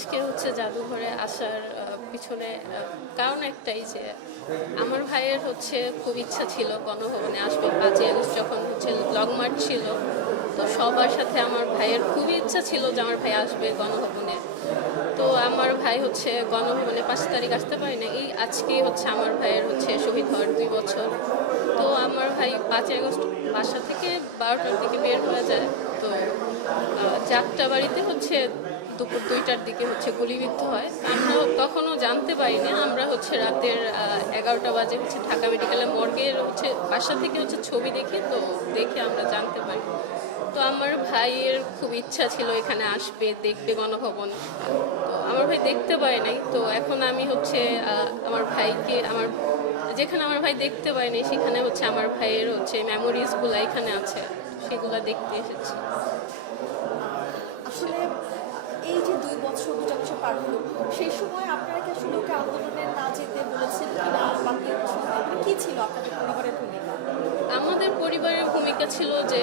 আজকে হচ্ছে জাদুঘরে আসার পিছনে কারণ একটাই যে আমার ভাইয়ের হচ্ছে খুব ইচ্ছা ছিল গণভবনে আসবে 5ই আগস্ট যখন হচ্ছে লং মার্চ ছিল। তো সবার সাথে আমার ভাইয়ের খুবই ইচ্ছা ছিল যে আমার ভাই আসবে গণভবনে। তো আমার ভাই হচ্ছে গণভবনে 5 তারিখ আসতে পারে না, এই আজকেই হচ্ছে আমার ভাইয়ের হচ্ছে শহীদ হওয়ার 2 বছর। তো আমার ভাই 5ই আগস্ট বাসা থেকে 12টার দিকে বের হয়ে যায়। তো যাত্রাবাড়িতে হচ্ছে দুপুর 2টার দিকে হচ্ছে গুলিবিদ্ধ হয়। আমরা তখনও জানতে পারিনি, আমরা হচ্ছে রাতের 11টা বাজে হচ্ছে ঢাকা মেডিকেলের মর্গের হচ্ছে বাসা থেকে হচ্ছে ছবি দেখি, তো দেখে আমরা জানতে পারি। তো আমার ভাইয়ের খুব ইচ্ছা ছিল এখানে আসবে, দেখবে গণভবন। তো আমার ভাই দেখতে পায় নাই। তো এখন আমি হচ্ছে আমার ভাইকে যেখানে আমার ভাই দেখতে পায়নি সেখানে হচ্ছে আমার ভাইয়ের হচ্ছে মেমোরিজগুলো এখানে আছে, সেগুলো দেখতে এসেছি। আসলে এই যে 2 বছর 2টা বছর পার হলো, সেই সময় আপনারা কি আসলে ওকে আন্দোলনে না যেতে বলেছেন কিনা, বা কি ছিল আপনাদের পরিবারের ভূমিকা? আমাদের পরিবারের ভূমিকা ছিল যে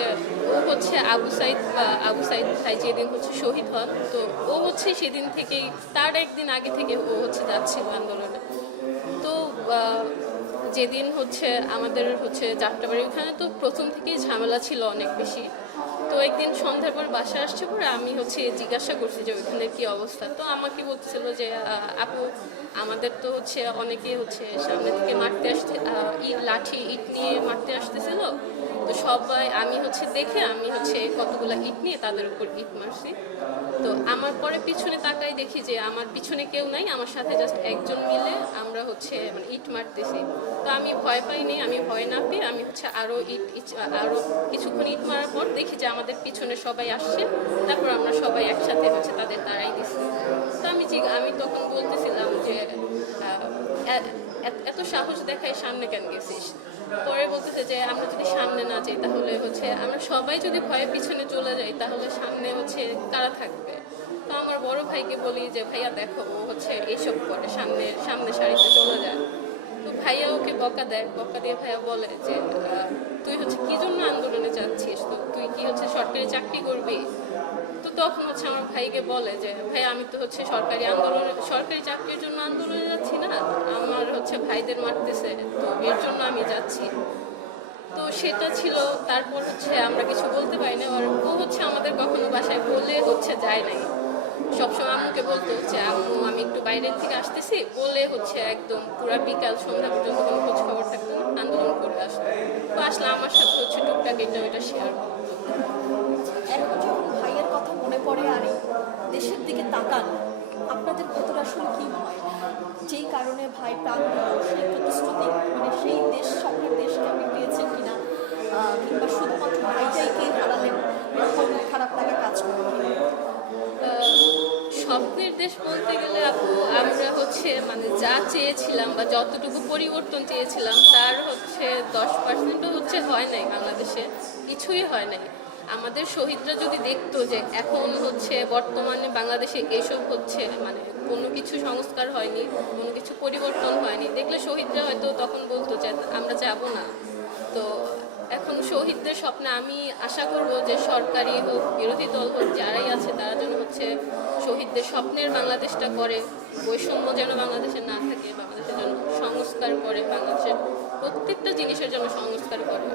ও হচ্ছে আবু সাইদ ভাই যেদিন হচ্ছে শহীদ হন, তো ও হচ্ছে সেদিন থেকেই তার একদিন আগে থেকে ও হচ্ছে যাচ্ছিল আন্দোলনে। তো যেদিন হচ্ছে আমাদের হচ্ছে যাত্রাবাড়ি ওখানে তো প্রথম থেকেই ঝামেলা ছিল অনেক বেশি। তো একদিন সন্ধ্যার পর বাসায় আসছে পরে আমি হচ্ছে জিজ্ঞাসা করছি যে ওইখানে কি অবস্থা। তো আমাকে বলছিল যে আপু, আমাদের তো হচ্ছে অনেকে হচ্ছে সামনে থেকে মারতে আসতে লাঠি ইট নিয়ে মারতে আসতেছিল। তো সবাই আমি হচ্ছে কতগুলা ইট নিয়ে তাদের উপর ইট মারছি। তো আমার পরে পিছনে তাকাই দেখি যে আমার পিছনে কেউ নাই, আমার সাথে জাস্ট একজন মিলে আমরা হচ্ছে মানে ইট মারতেছি। তো আমি ভয় পাইনি, আমি ভয় না পেয়ে আমি হচ্ছে আরো কিছুক্ষণ ইট মারার পর দেখি যে আমাদের পিছনে সবাই আসছে। তারপর আমরা সবাই একসাথে হচ্ছে তাদের দাঁড়াই দিছি। তো আমি তখন বলতেছিলাম যে এত সাহস দেখায় সামনে কেন গেছিস? পরে বলতেছে যে আমরা যদি সামনে না যাই তাহলে হচ্ছে আমরা সবাই যদি ভয়ে পিছনে চলে যাই তাহলে সামনে হচ্ছে কারা থাকবে? তো আমার বড় ভাইকে বলি যে ভাইয়া দেখো, ও হচ্ছে এইসব করে সামনে সারিতে চলে যায়। তো ভাইয়া ওকে বকা দেয়, বকা দিয়ে ভাইয়া বলে যে তুই হচ্ছে কি জন্য আন্দোলনে যাচ্ছিস? তো তুই কি হচ্ছে সরকারি চাকরি করবি? তো তখন হচ্ছে আমার ভাইকে বলে যে ভাই, আমি তো হচ্ছে সরকারি চাকরির জন্য আন্দোলনে যাচ্ছি না, আমার হচ্ছে ভাইদের মারতেছে, তো এর জন্য আমি যাচ্ছি। তো সেটা ছিল। তারপর হচ্ছে আমরা কিছু বলতে পারি না, আর ও হচ্ছে আমাদের কখনো বাসায় বলে হচ্ছে যায় নাই। সবসময় আম্মুকে বলতো হচ্ছে আম্মু আমি একটু বাইরের থেকে আসতেছি বলে হচ্ছে একদম পুরা বিকাল সন্ধ্যা পর্যন্ত কোনো খোঁজ খবর থাকতো না, আন্দোলন করে আসতো। তো আসলে আমার সাথে হচ্ছে টুকটাক এটা ওইটা শেয়ার করতো। এখন যখন ভাইয়ের কথা মনে পড়ে আর এই দেশের দিকে তাকান, আপনাদের ভেতরে আসলে কি হয়? যেই কারণে ভাই প্রাণ দিল, সেই প্রতিশ্রুতি মানে সেই দেশ, স্বপ্নের দেশকে আপনি পেয়েছেন কিনা, কিংবা শুধুমাত্র ভাইটাইকে হারালেন, এরকম খারাপ লাগা কাজ করে কিনা? স্বপ্নের দেশ বলতে গেলে আপু, আমরা হচ্ছে মানে যা চেয়েছিলাম বা যতটুকু পরিবর্তন চেয়েছিলাম তার হচ্ছে 10%ও হচ্ছে হয় নাই বাংলাদেশে, কিছুই হয় নাই। আমাদের শহীদরা যদি দেখতো যে এখন হচ্ছে বর্তমানে বাংলাদেশে এসব হচ্ছে মানে কোনো কিছু সংস্কার হয়নি, কোনো কিছু পরিবর্তন হয়নি, দেখলে শহীদরা হয়তো তখন বলতো যে আমরা যাব না। তো এখন শহীদদের স্বপ্নে আমি আশা করব যে সরকারি হোক বিরোধী দল হোক যারাই আছে তারা যেন হচ্ছে শহীদদের স্বপ্নের বাংলাদেশটা করে, বৈষম্য যেন বাংলাদেশে না থাকে, বাংলাদেশের জন্য সংস্কার করে, বাংলাদেশের প্রত্যেকটা জিনিসের জন্য সংস্কার করে।